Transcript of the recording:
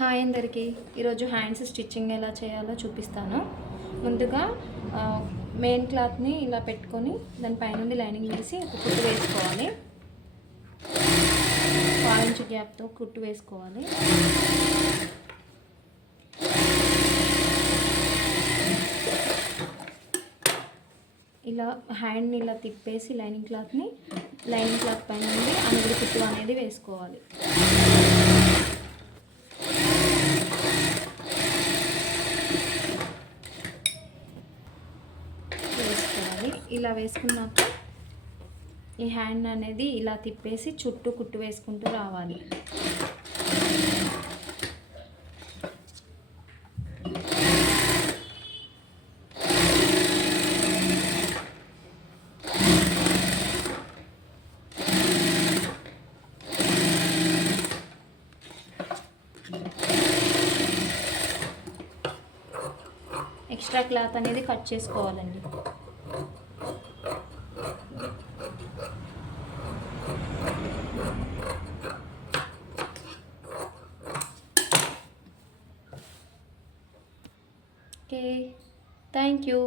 హాయ్ అందరికీ ఈరోజు hands stitching ఎలా చేయాలో చూపిస్తాను. ముందుగా మెయిన్ క్లాత్ని ఇలా పెట్టుకొని దానిపైనుండి లైనింగ్ వేసి ఒక కుట్టు వేసుకోవాలి. 1/2 ఇంచ్ గ్యాప్తో కుట్టు వేసుకోవాలి. ఇలా హ్యాండ్ని ఇలా తిప్పేసి లైనింగ్ క్లాత్ పైన నుండి అనుగుడు కుట్టు అనేది వేసుకోవాలి. ఇలా వేసుకున్నాక ఈ హ్యాండ్ అనేది ఇలా తిప్పేసి చుట్టూ కుట్టు వేసుకుంటూ రావాలి. ఎక్స్ట్రా క్లాత్ అనేది కట్ చేసుకోవాలండి. Okay, thank you.